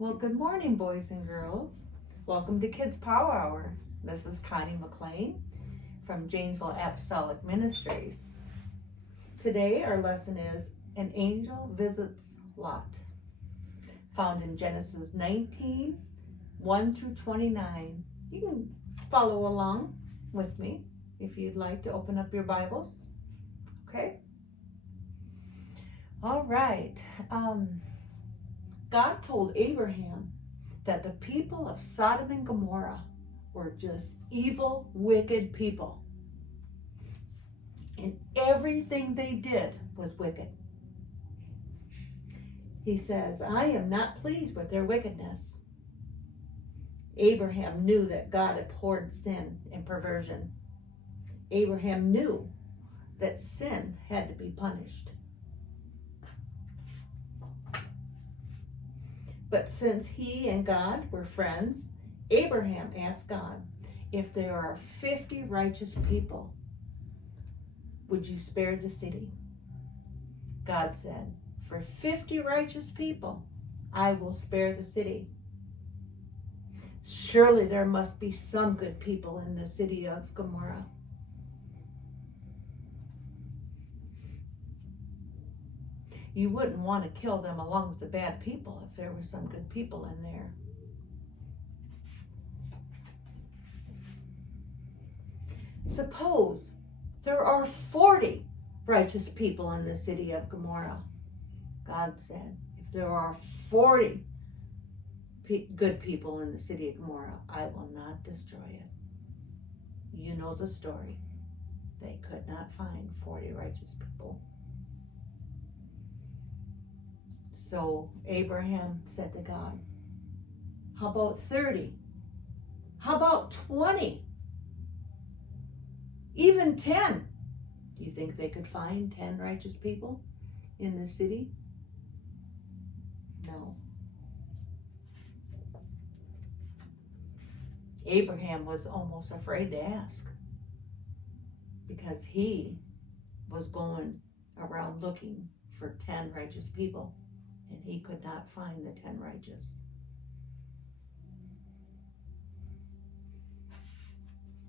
Well, good morning, boys and girls. Welcome to Kids Power Hour. This is Connie McClain from Janesville Apostolic Ministries. Today, our lesson is An Angel Visits Lot, found in Genesis 19, 1 through 29. You can follow along with me if you'd like to open up your Bibles. Okay? All right. God told Abraham that the people of Sodom and Gomorrah were just evil, wicked people. And everything they did was wicked. He says, I am not pleased with their wickedness. Abraham knew that God abhorred sin and perversion. Abraham knew that sin had to be punished. But since he and God were friends, Abraham asked God, if there are 50 righteous people, would you spare the city? God said, for 50 righteous people, I will spare the city. Surely there must be some good people in the city of Gomorrah. You wouldn't want to kill them along with the bad people if there were some good people in there. Suppose there are 40 righteous people in the city of Gomorrah. God said, if there are 40 good people in the city of Gomorrah, I will not destroy it. You know the story. They could not find 40 righteous people. So Abraham said to God, how about 30? How about 20? Even 10? Do you think they could find 10 righteous people in the city? No. Abraham was almost afraid to ask because he was going around looking for 10 righteous people. And he could not find the 10 righteous.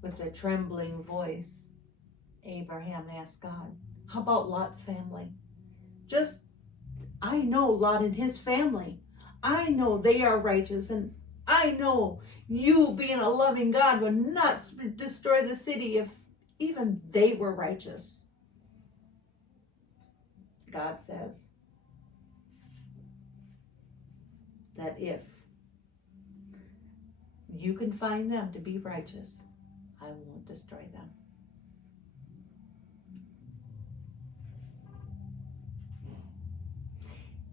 With a trembling voice, Abraham asked God, how about Lot's family? I know Lot and his family. I know they are righteous, and I know you, being a loving God, would not destroy the city if even they were righteous. God says, that if you can find them to be righteous, I won't destroy them.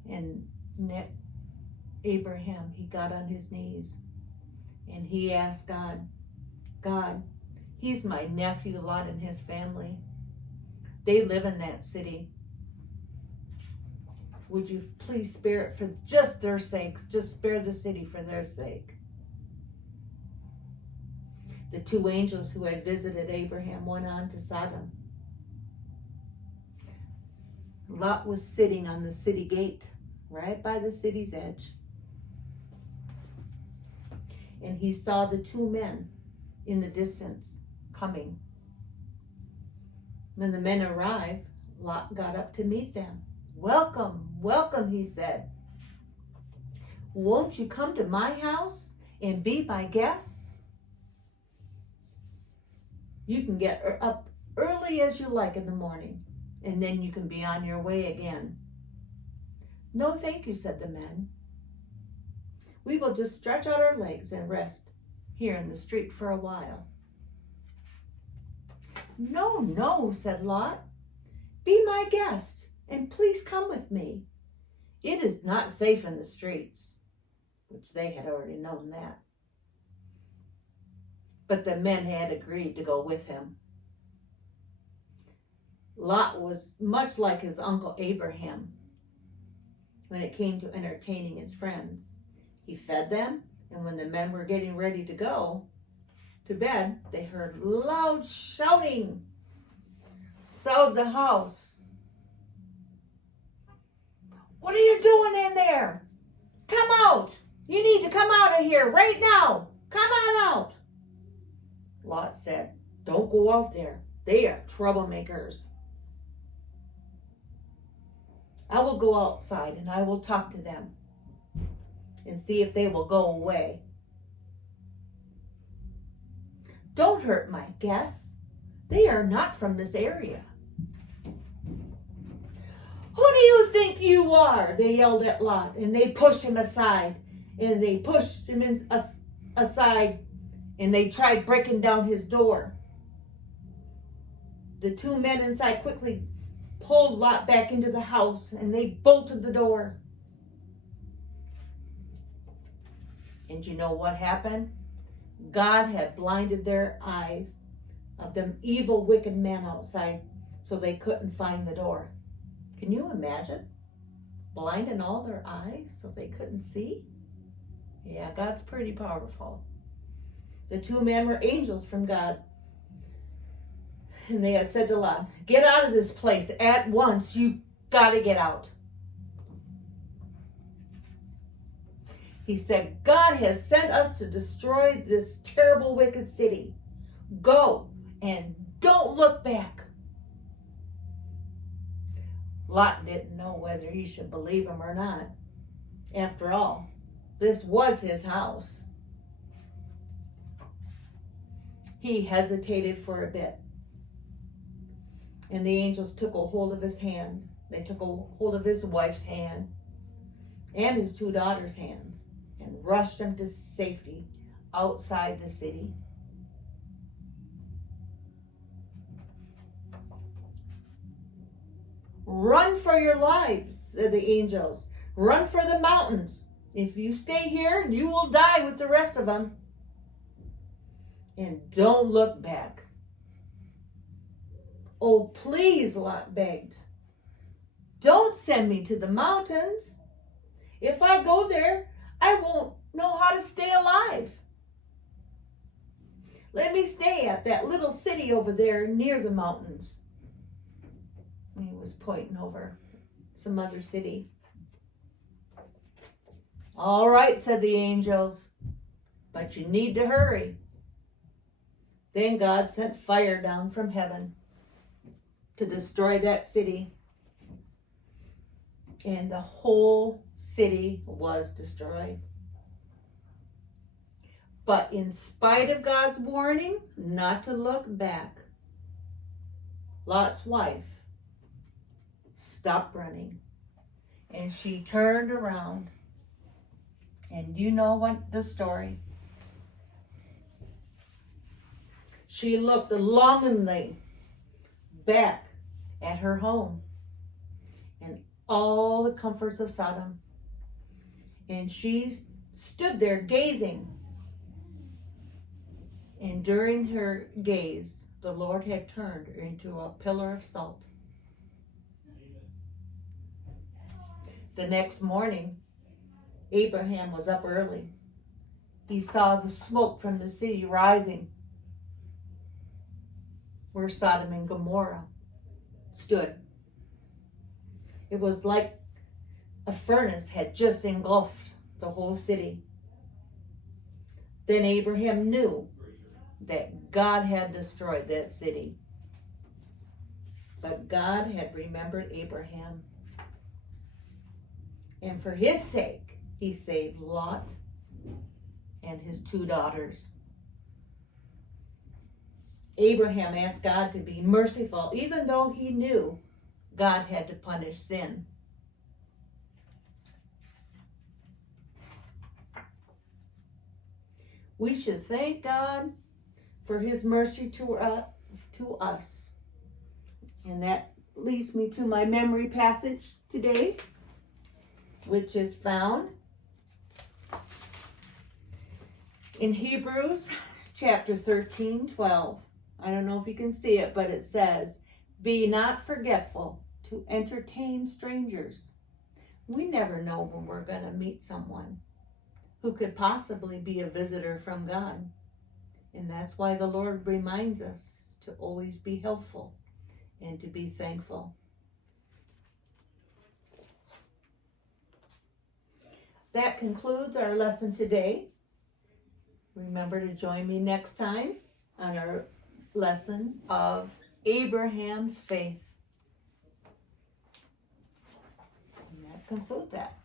And Abraham, he got on his knees and he asked God, he's my nephew Lot and his family. They live in that city. Would you please spare it for just their sakes? Just spare the city for their sake. The two angels who had visited Abraham went on to Sodom. Lot was sitting on the city gate, right by the city's edge. And he saw the two men in the distance coming. When the men arrived, Lot got up to meet them. Welcome, welcome, he said. Won't you come to my house and be my guests? You can get up early as you like in the morning, and then you can be on your way again. No, thank you, said the men. We will just stretch out our legs and rest here in the street for a while. No, no, said Lot. Be my guest. And please come with me. It is not safe in the streets, which they had already known that. But the men had agreed to go with him. Lot was much like his uncle Abraham when it came to entertaining his friends. He fed them, and when the men were getting ready to go to bed, they heard loud shouting. Sold the house. What are you doing in there? Come out. come out of here right now. Come on out. Lot said, don't go out there. They are troublemakers. I will go outside and I will talk to them and see if they will go away. Don't hurt my guests. They are not from this area. Who do you think you are? They yelled at Lot, and they pushed him aside, and they pushed him aside, and they tried breaking down his door. The two men inside quickly pulled Lot back into the house, and they bolted the door. And you know what happened? God had blinded their eyes of them evil, wicked men outside, so they couldn't find the door. Can you imagine? Blinding all their eyes so they couldn't see? Yeah, God's pretty powerful. The two men were angels from God. And they had said to Lot, get out of this place at once. You got to get out. He said, God has sent us to destroy this terrible, wicked city. Go and don't look back. Lot didn't know whether he should believe him or not. After all, this was his house. He hesitated for a bit. And the angels took a hold of his hand. They took a hold of his wife's hand and his two daughters' hands and rushed them to safety outside the city. Run for your lives, said the angels. Run for the mountains. If you stay here, you will die with the rest of them. And don't look back. Oh, please, Lot begged. Don't send me to the mountains. If I go there, I won't know how to stay alive. Let me stay at that little city over there near the mountains. And he was pointing over some other city. All right, said the angels, but you need to hurry. Then God sent fire down from heaven to destroy that city. And the whole city was destroyed. But in spite of God's warning not to look back, Lot's wife stopped running and she turned around. And you know what the story. She looked longingly back at her home and all the comforts of Sodom. And she stood there gazing. And during her gaze, the Lord had turned her into a pillar of salt. The next morning, Abraham was up early. He saw the smoke from the city rising where Sodom and Gomorrah stood. It was like a furnace had just engulfed the whole city. Then Abraham knew that God had destroyed that city. But God had remembered Abraham. And for his sake, he saved Lot and his two daughters. Abraham asked God to be merciful, even though he knew God had to punish sin. We should thank God for his mercy to us. And that leads me to my memory passage today, which is found in Hebrews chapter 13:12. I don't know if you can see it, but it says, be not forgetful to entertain strangers. We never know when we're going to meet someone who could possibly be a visitor from God. And that's why the Lord reminds us to always be helpful and to be thankful. That concludes our lesson today. Remember to join me next time on our lesson of Abraham's faith. And that concludes that.